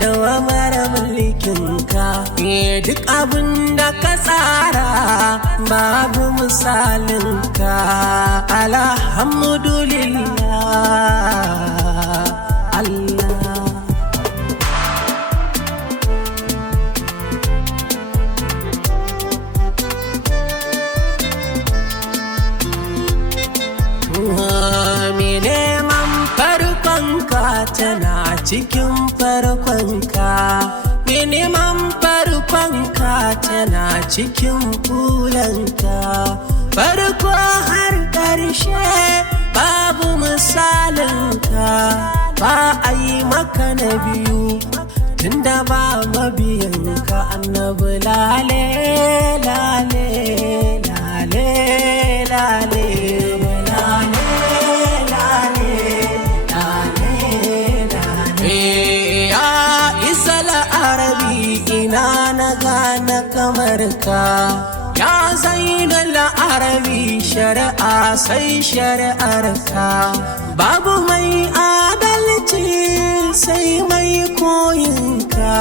dawamar mulkinka duk abin da ka tsara babu misalinka alhamdulillah Allah. Tana cikin farkonka neman farkonka tana cikin bulanka farko har ƙarshe babu misalinka ba a yi maka na biyu tunda ba mabiyanka annabi lale lale lale lale ina na gane kamar ka ya zainal arabi shari'a sai shari'ar ka babu mai adalci sai mai koyin ka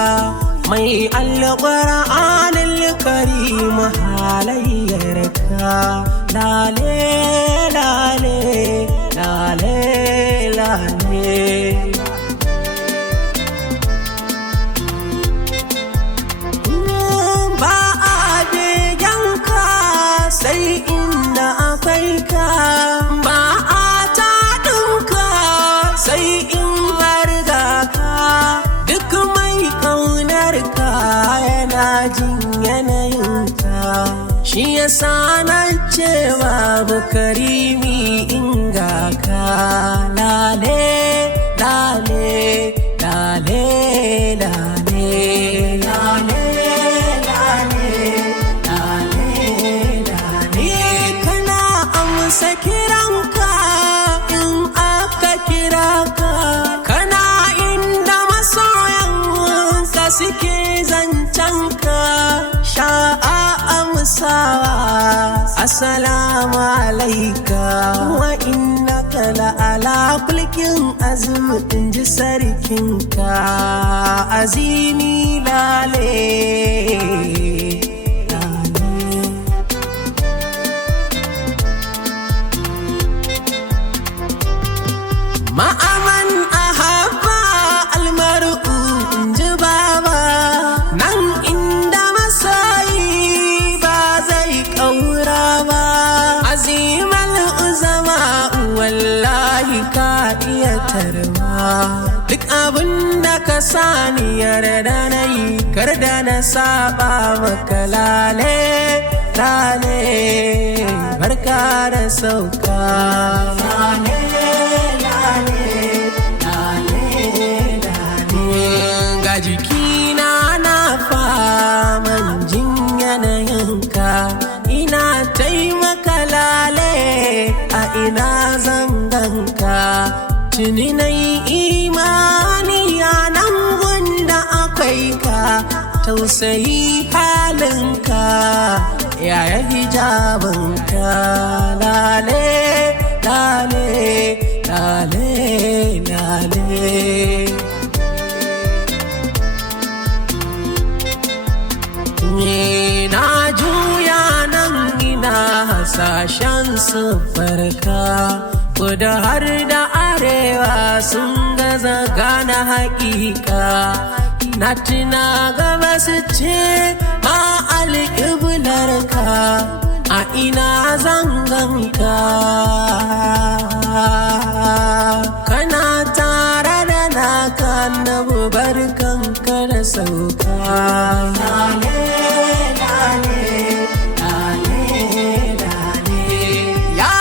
mai alqur'anil karim halayyar ka lale lale lale lale. Sai inda akwai ka ba a taɗinka sai in harga ka duk mai ƙaunar ka yana jin yanayinka shi yasa na ce babu karimi inga ka lale lale lale lale lale. Kiranka in aka kira ka kana inda masoyanka suke zancenka sha'a amsawa assalamu alaika wa innaka la'ala kulkin azumi inji sarkinka azimi lale. Ma'aman ahabba almar'u inji baba nan inda masoyi ba zai ƙaura ba azimal uzama wallahi ka iya tarma duk abin da ka sani yarda na yi kar da na saba maka lale lale barka da sauka lale. Ga jikina na faman jin yanayinka ina taimaka lale a ina zanganka tuni na yi imani a nan wanda akwai ka tausayi halinka yaya hijabinka lale lale lale lale. Na juya nan ina hasashen siffarka kudu har da arewa sun gaza gane haƙiƙa na tuna gaba su ce ma alƙiblarka a ina zanganka kana tare da na ka annabi barkanka da sauka. Lale lale lale lale ya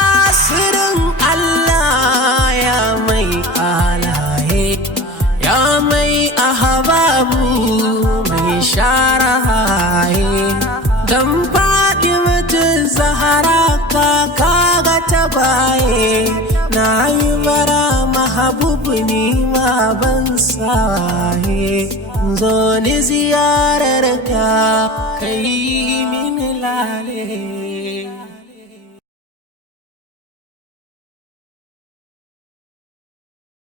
sirrin Allah ya mai alaye ya mai ahbabu mai share haye dan Fatimatu Zahra kaka ga tabaye na yi bara mahabubu ni ma ban saye zo ni ziyarar ka kai min lale.